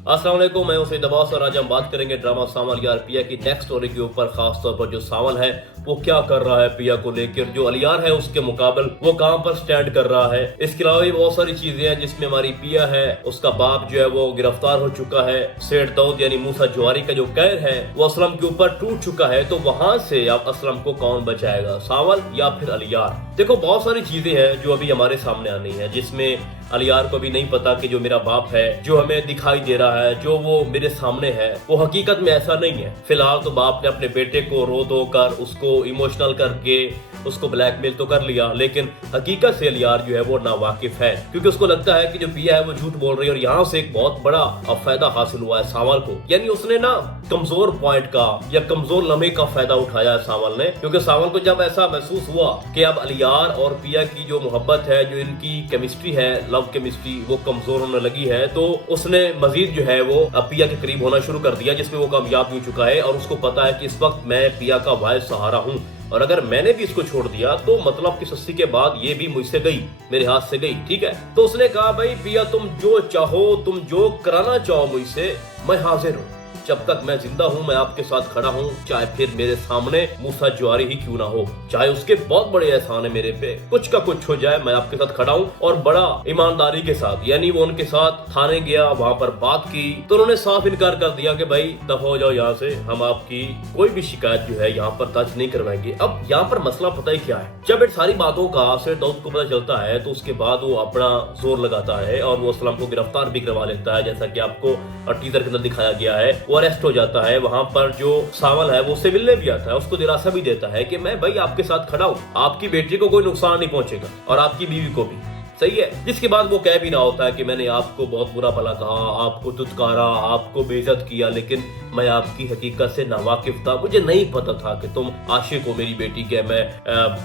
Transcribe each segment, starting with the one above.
अस्सलाम वालेकुम, मैं हूं सईद अब्बास और आज हम बात करेंगे ड्रामा सावन यार पिया की नेक्स्ट स्टोरी के ऊपर। खास तौर पर जो सावन है वो क्या कर रहा है पिया को लेकर, जो अलियार है उसके मुकाबल वो कहां पर स्टैंड कर रहा है। इसके अलावा भी बहुत सारी चीजें हैं जिसमें हमारी पिया है, उसका बाप जो है वो गिरफ्तार हो चुका है, सेठ दाऊद यानी मूसा जवारी का जो कहर है वो असलम के ऊपर टूट चुका है। तो वहां से अब असलम को कौन बचाएगा, सावन या फिर अलियार। देखो बहुत सारी चीजें हैं जो अभी हमारे सामने आनी है, जिसमें अलियार को भी नहीं पता कि जो मेरा बाप है, जो हमें दिखाई दे रहा है, जो वो मेरे सामने है, वो हकीकत में ऐसा नहीं है। फिलहाल तो बाप ने अपने बेटे को रो धो कर, उसको इमोशनल करके उसको ब्लैकमेल तो कर लिया, लेकिन हकीकत से अलियार जो है वो नावाकिफ है, क्योंकि उसको लगता है कि जो पिया है वो झूठ बोल रही है। और यहाँ से एक बहुत बड़ा फायदा हासिल हुआ है सावल को, यानी उसने ना कमजोर पॉइंट का या कमजोर लम्हे का फायदा उठाया है सावल ने। क्योंकि सावल को जब ऐसा महसूस हुआ कि अब अलियार और पिया की जो मोहब्बत है, जो इनकी केमिस्ट्री है, लव केमिस्ट्री, वो कमजोर होने लगी है, तो उसने मजीद जो है वो पिया के करीब होना शुरू कर दिया, जिसमें वो कामयाब हो चुका है। और उसको पता है कि इस वक्त मैं पिया का वाहिद सहारा हूँ, और अगर मैंने भी इसको छोड़ दिया तो मतलब कि सस्ती के बाद ये भी मुझसे गई, मेरे हाथ से गई। ठीक है, तो उसने कहा भाई पिया तुम जो चाहो, तुम जो कराना चाहो मुझसे, मैं हाजिर हूँ। जब तक मैं जिंदा हूँ मैं आपके साथ खड़ा हूँ, चाहे फिर मेरे सामने मूसा जवारी ही क्यों ना हो, चाहे उसके बहुत बड़े एहसान है मेरे पे, कुछ का कुछ हो जाए, मैं आपके साथ खड़ा हूँ। और बड़ा ईमानदारी के साथ, यानी वो उनके साथ थाने गया, वहां पर बात की, तो उन्होंने साफ इनकार कर दिया कि भाई दफा हो जाओ यहाँ से, हम आपकी कोई भी शिकायत जो है यहाँ पर दर्ज नहीं करवाएंगे। अब यहाँ पर मसला पता ही क्या है, जब इन सारी बातों का सेठ दाऊद को पता चलता है तो उसके बाद वो अपना जोर लगाता है और वो असलम को गिरफ्तार भी करवा लेता है, जैसा कि आपको टीजर के अंदर दिखाया गया है। वो अरेस्ट हो जाता है, वहां पर जो सावल है वो उससे मिलने भी आता है, उसको दिलासा भी देता है कि मैं भाई आपके साथ खड़ा हूँ, आपकी बेटी को कोई नुकसान नहीं पहुंचेगा और आपकी बीवी को भी, सही है। जिसके बाद वो कह भी रहा होता है कि मैंने आपको बहुत बुरा भला कहा, आपको दुत्कारा, आपको बेइज्जत किया, लेकिन मैं आपकी हकीकत से नावाकिफ था, मुझे नहीं पता था कि तुम आशिक हो मेरी बेटी के, मैं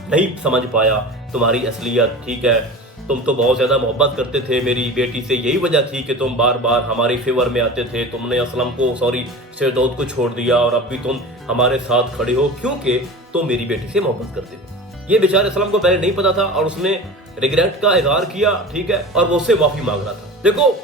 नहीं समझ पाया तुम्हारी असलियत। ठीक है, तुम तो बहुत ज्यादा मोहब्बत करते थे मेरी बेटी से, यही वजह थी कि तुम बार बार हमारी फेवर में आते थे। तुमने असलम को सेठ दाऊद को छोड़ दिया और अब भी तुम हमारे साथ खड़े हो क्योंकि तुम मेरी बेटी से मोहब्बत करते हो। ये बेचारे असलम को पहले नहीं पता था और उसने रिग्रेट का इजहार किया, ठीक है, और वो उससे माफी मांग रहा था। देखो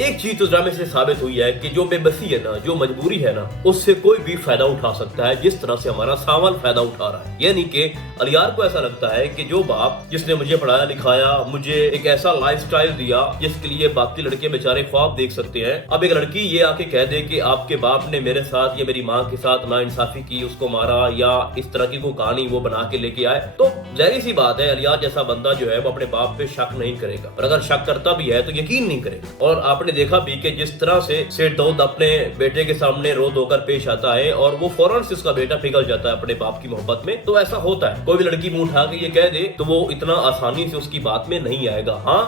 एक चीज तो ड्रामे से साबित हुई है कि जो बेबसी है ना, जो मजबूरी है ना, उससे कोई भी फायदा उठा सकता है, जिस तरह से हमारा सावल फायदा उठा रहा है। यानी कि अलियार को ऐसा लगता है कि जो बाप जिसने मुझे पढ़ाया लिखाया, मुझे एक ऐसा लाइफस्टाइल दिया जिसके लिए बाकी लड़के बेचारे ख्वाब देख सकते हैं, अब एक लड़की ये आके कह दे कि आपके बाप ने मेरे साथ या मेरी माँ के साथ नाइंसाफी की, उसको मारा या इस तरह की कोई कहानी वो बना के लेके आए, तो जाहिर सी बात है अलियार जैसा बंदा जो है वो अपने बाप पे शक नहीं करेगा, और अगर शक करता भी है तो यकीन नहीं करेगा। और आपने देखा भी कि जिस तरह से सेठ दाऊद अपने बेटे के सामने रो धोकर पेश आता है और वो फौरन से उसका बेटा पिघल जाता है अपने बाप की मोहब्बत में, तो ऐसा होता है। कोई भी लड़की मुंह उठा के ये कह दे तो वो इतना आसानी से उसकी बात में नहीं आएगा। हाँ,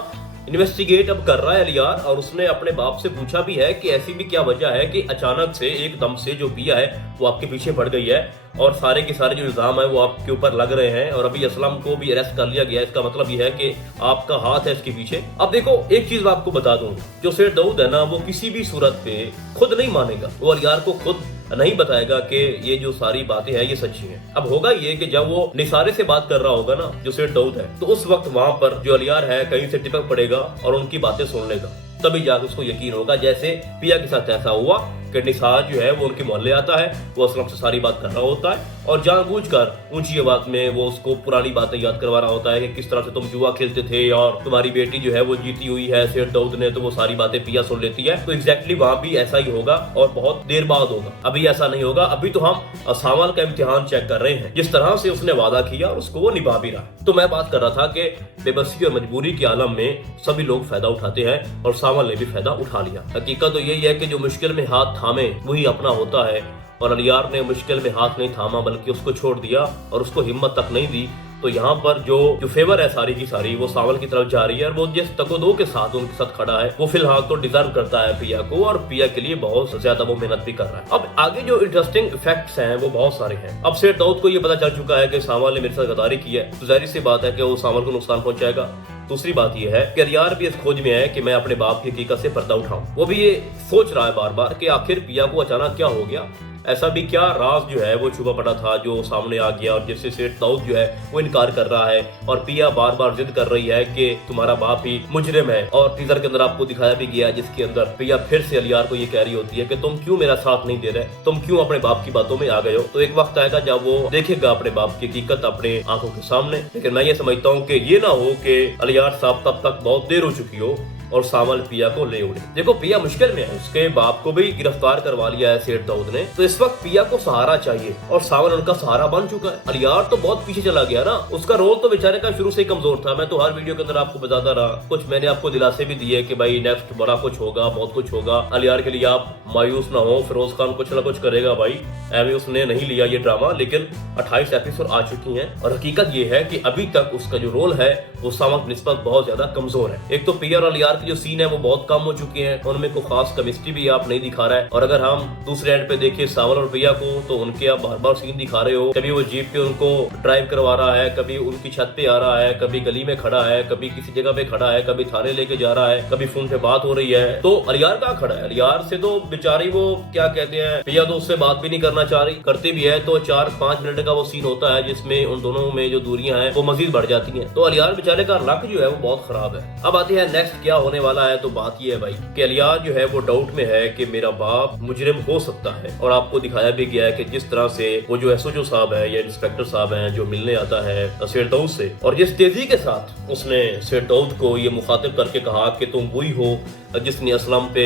इन्वेस्टिगेट अब कर रहा है अलियार, और उसने अपने बाप से पूछा भी है कि ऐसी भी क्या वजह है कि अचानक से एकदम से जो पिया है वो आपके पीछे पड़ गई है और सारे के सारे जो इल्जाम है वो आपके ऊपर लग रहे हैं, और अभी असलम को भी अरेस्ट कर लिया गया। इसका मतलब ये है कि आपका हाथ है इसके पीछे। अब देखो एक चीज मैं आपको बता दूं, जो सेठ दाऊद है ना वो किसी भी सूरत पे खुद नहीं मानेगा, वो अलियार को खुद नहीं बताएगा कि ये जो सारी बातें हैं ये सच्ची हैं। अब होगा ये कि जब वो निसारे से बात कर रहा होगा ना जो सेठ दाऊद है, तो उस वक्त वहां पर जो अलियार है कहीं से टिपक पड़ेगा और उनकी बातें सुन लेगा, तभी जाकर उसको यकीन होगा। जैसे पिया के साथ ऐसा हुआ कि निसार जो है वो उनके मोहल्ले आता है, वो असलम से सारी बात कर रहा होता है और जानबूझकर ऊंची आवाज में वो उसको पुरानी बातें याद करवा रहा होता है कि किस तरह से तुम जुआ खेलते थे और तुम्हारी बेटी जो है वो जीती हुई है सेठ दाऊद ने, तो वो सारी बातें पिया सुन लेती है। तो एग्जैक्टली वहां भी ऐसा ही होगा और बहुत देर बाद होगा, अभी ऐसा नहीं होगा। अभी तो हम सावल का इम्तिहान चेक कर रहे हैं, जिस तरह से उसने वादा किया और उसको वो निभा भी रहा है। तो मैं बात कर रहा था कि बेबसी और मजबूरी के आलम में सभी लोग फायदा उठाते हैं और सावल ने भी फायदा उठा लिया। हकीकत तो यही है कि जो मुश्किल में हाथ थामे वही अपना होता है, और अलियार ने मुश्किल में हाथ नहीं थामा बल्कि उसको छोड़ दिया और उसको हिम्मत तक नहीं दी। तो यहाँ पर जो फेवर है सारी की सारी वो सावल की तरफ जा रही है, और वो जिस तकोदो के साथ उनके साथ खड़ा है वो फिलहाल तो डिजर्व करता है पिया को, और पिया के लिए बहुत ज्यादा वो मेहनत भी कर रहा है। अब आगे जो इंटरेस्टिंग इफेक्ट्स हैं वो बहुत सारे हैं। अब सेठ दाऊद को ये पता चल चुका है कि सावल ने मेरे साथ गद्दारी की है, तो जाहिर सी बात है कि वो सावल को नुकसान पहुंचाएगा। दूसरी बात यह है कि अलियार भी इस खोज में है कि मैं अपने बाप की हकीकत से पर्दा उठाऊं। वो भी ये सोच रहा है बार बार कि आखिर पिया को अचानक क्या हो गया ऐसा भी क्या राज जो है वो छुपा पड़ा था जो सामने आ गया, और जिससे सेठ दाऊद जो है वो इनकार कर रहा है और पिया बार बार जिद कर रही है कि तुम्हारा बाप ही मुजरिम है। और टीजर के अंदर आपको दिखाया भी गया जिसके अंदर पिया फिर से अलियार को ये कह रही होती है कि तुम क्यों मेरा साथ नहीं दे रहे, तुम क्यों अपने बाप की बातों में आ गए हो। तो एक वक्त आएगा जब वो देखेगा अपने बाप की हकीकत अपने आंखों के सामने। लेकिन मैं ये समझता हूँ कि ये ना हो कि अलियार साहब तब तक बहुत देर हो चुकी हो और सावल पिया को ले उड़े। देखो पिया मुश्किल में है, उसके बाप को भी गिरफ्तार करवा लिया है सेठ दाऊद ने, तो इस वक्त पिया को सहारा चाहिए और सावल उनका सहारा बन चुका है। अलियार तो बहुत पीछे चला गया ना, उसका रोल तो बेचारे का शुरू से ही कमजोर था। मैं तो हर वीडियो के अंदर आपको बताता रहा, कुछ मैंने आपको दिलासे भी दिए कि भाई नेक्स्ट बड़ा कुछ होगा, बहुत कुछ होगा। अलियार के लिए आप मायूस ना हो, फिरोज खान कुछ ना कुछ करेगा भाई। एवं उसने नहीं लिया ये ड्रामा, लेकिन 28 एपिसोड आ चुकी हैं और हकीकत ये है कि अभी तक उसका जो रोल है वो सावल की निस्बत बहुत ज्यादा कमजोर है। एक तो पिया और अलियार की जो सीन है वो बहुत कम हो चुके हैं, उनमें कोई खास केमिस्ट्री भी आप नहीं दिखा रहा है। और अगर हम दूसरे एंड पे देखें सावल और पिया को, तो उनके आप बार बार सीन दिखा रहे हो, कभी वो जीप पे उनको ड्राइव करवा रहा है, कभी उनकी छत पे आ रहा है, कभी गली में खड़ा है, कभी किसी जगह पे खड़ा है, कभी थाने लेके जा रहा है, कभी फोन पे बात हो रही है। तो अलियार कहाँ खड़ा है? अलियार से तो बेचारी वो क्या कहते हैं, पिया तो उससे बात भी नहीं करना चाह रही, करती भी है तो 4-5 मिनट का वो सीन होता है जिसमें उन दोनों में जो दूरियां हैं वो मजीद बढ़ जाती हैं। तो अलियार बेचारे का लक जो है वो बहुत खराब है। अब आती है नेक्स्ट क्या होने वाला है। तो बात ये है भाई कि अलियार जो है वो डाउट में है कि मेरा बाप मुजरिम हो सकता है, और आपको दिखाया भी गया है कि जिस तरह से वो जो एसओ साहब है या इंस्पेक्टर साहब हैं जो मिलने आता है सेठ दाऊद से, और जिस तेजी के साथ उसने सेठ दाऊद को ये मुखातिब करके कहा कि तुम वही हो जिसने असलम पे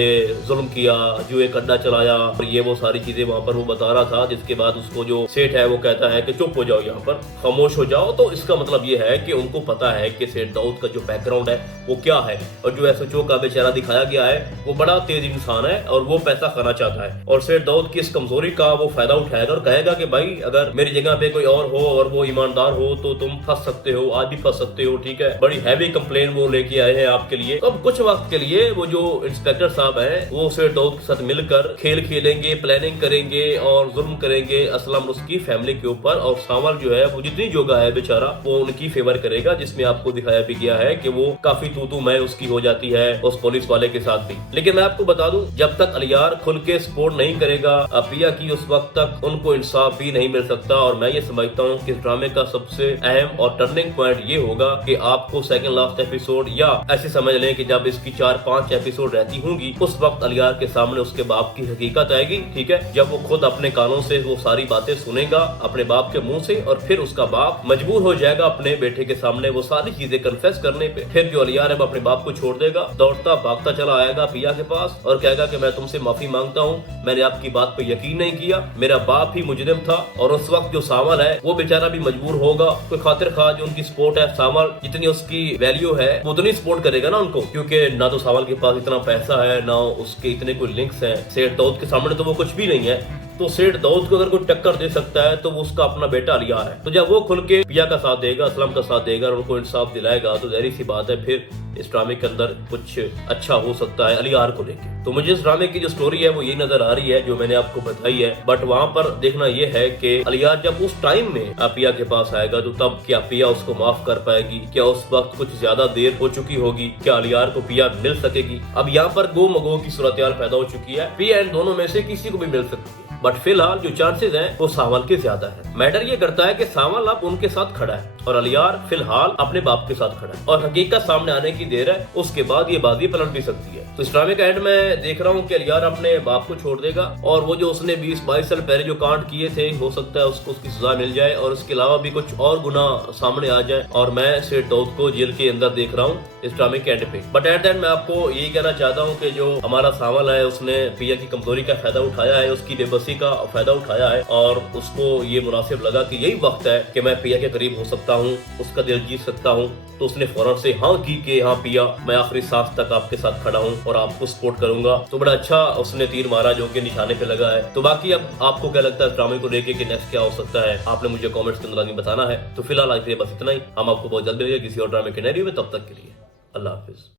जुल्म किया, जो एक अड्डा चलाया, और ये वो सारी चीजें वहां पर वो बता रहा था। जिसके बाद उसको जो सेठ है वो कहता है कि चुप हो जाओ, यहाँ पर खामोश हो जाओ। तो इसका मतलब ये है कि उनको पता है कि सेठ दाऊद का जो बैकग्राउंड है वो क्या है, और जो एसओ का बेचारा दिखाया गया है वो बड़ा तेज इंसान है और वो पैसा खाना चाहता है। और सेठ दाऊद की इस कमजोरी का वो फायदा उठाएगा और कहेगा कि भाई अगर मेरी जगह पे कोई और हो और वो ईमानदार हो तो तुम फंस सकते हो, आज भी फंस सकते हो, ठीक है। बड़ी हैवी कंप्लेन वो लेके आए हैं आपके लिए। तो अब कुछ वक्त के लिए वो जो इंस्पेक्टर साहब हैं वो सेठ दाऊद के साथ मिलकर खेल खेलेंगे, प्लानिंग करेंगे और जुल्म करेंगे असलम उसकी फैमिली के ऊपर। और सावल जो है वो जितनी जोगा है बेचारा वो उनकी फेवर करेगा, जिसमें आपको दिखाया भी गया है कि वो काफी तू मैं उसकी हो जाती है उस पुलिस वाले के साथ भी। लेकिन मैं आपको बता दूं, जब तक अलियार खुल के सपोर्ट नहीं करेगा पिया की, उस वक्त तक उनको इंसाफ भी नहीं मिल सकता। और मैं ये समझता हूँ कि इस ड्रामे का सबसे अहम और टर्निंग पॉइंट ये होगा कि आपको सेकंड लास्ट एपिसोड, या ऐसे समझ लें कि जब इसकी 4-5 एपिसोड रहती होंगी, उस वक्त अलियार के सामने उसके बाप की हकीकत आएगी, ठीक है। जब वो खुद अपने कानों से वो सारी बातें सुनेगा अपने बाप के मुंह से, और फिर उसका बाप मजबूर हो जाएगा अपने बेटे के सामने वो सारी चीजें कन्फेस करने पे। फिर जो अलियार है वो अपने बाप को छोड़ देगा, दौड़ता भागता चला आएगा पिया के पास और कहेगा कि मैं तुमसे माफी मांगता हूँ, मैंने आपकी बात पे यकीन नहीं किया, मेरा बाप ही मुजरिम था। और उस वक्त जो सावल है वो बेचारा भी मजबूर होगा, कोई खातिर खा जो उनकी सपोर्ट है, सावल जितनी उसकी वैल्यू है वो उतनी सपोर्ट करेगा ना उनको, क्योंकि ना तो सावल के पास इतना पैसा है, ना उसके इतने कोई लिंक्स हैं। सेठ दाऊद के सामने तो वो कुछ भी नहीं है। तो सेठ दाऊद को अगर कोई टक्कर दे सकता है तो वो उसका अपना बेटा अलियार है। तो जब वो खुल के पिया का साथ देगा, असलम का साथ देगा और उनको इंसाफ दिलाएगा, तो जाहिर सी बात है फिर इस ड्रामे के अंदर कुछ अच्छा हो सकता है अलियार को लेके। तो मुझे इस ड्रामे की जो स्टोरी है वो ये नजर आ रही है जो मैंने आपको बताई है। बट वहाँ पर देखना ये है कि अलियार जब उस टाइम में पिया के पास आएगा तो तब क्या पिया उसको माफ कर पाएगी? क्या उस वक्त कुछ ज्यादा देर हो चुकी होगी? क्या अलियार को पिया मिल सकेगी? अब यहाँ पर गो मगो की सूरत पैदा हो चुकी है, पिया इन दोनों में से किसी को भी मिल सकती है। बट फिलहाल जो चांसेस हैं वो सावल के ज्यादा है। मैटर ये करता है कि सावल अब उनके साथ खड़ा है और अलियार फिलहाल अपने बाप के साथ खड़ा है, और हकीकत सामने आने की देर है, उसके बाद ये बाजी पलट भी सकती है। तो इस ड्रामे का एंड में देख रहा हूँ कि अलियार अपने बाप को छोड़ देगा, और वो जो उसने 20-22 साल पहले जो कांड किए थे हो सकता है उसको उसकी सजा मिल जाए, और इसके अलावा भी कुछ और गुनाह सामने आ जाए, और मैं सेठ दाऊद को जेल के अंदर देख रहा हूँ इस ड्रामे के एंड पे। बट एट द एंड मैं आपको यही कहना चाहता हूँ कि जो हमारा सावल है उसने पिया की कमजोरी का फायदा उठाया है, उसकी बेबसी का फायदा उठाया है, और उसको ये मुनासिब लगा कि यही वक्त है कि मैं पिया के करीब हो सकता हूँ, उसका दिल जीत सकता हूँ। तो उसने फौरन से हाँ की कि हाँ पिया, मैं आखिरी सांस तक आपके साथ खड़ा हूँ और आपको सपोर्ट करूंगा। तो बड़ा अच्छा उसने तीर मारा जो कि निशाने पे लगा है। तो बाकी अब आपको क्या लगता है इस ड्रामे को लेके कि नेक्स्ट क्या हो सकता है, आपने मुझे कमेंट्स के अंदर आगे बताना है। तो फिलहाल आज के लिए बस इतना ही, हम आपको बहुत जल्द मिलेंगे किसी और ड्रामे के नए वीडियो में। तब तक के लिए अल्लाह हाफिज।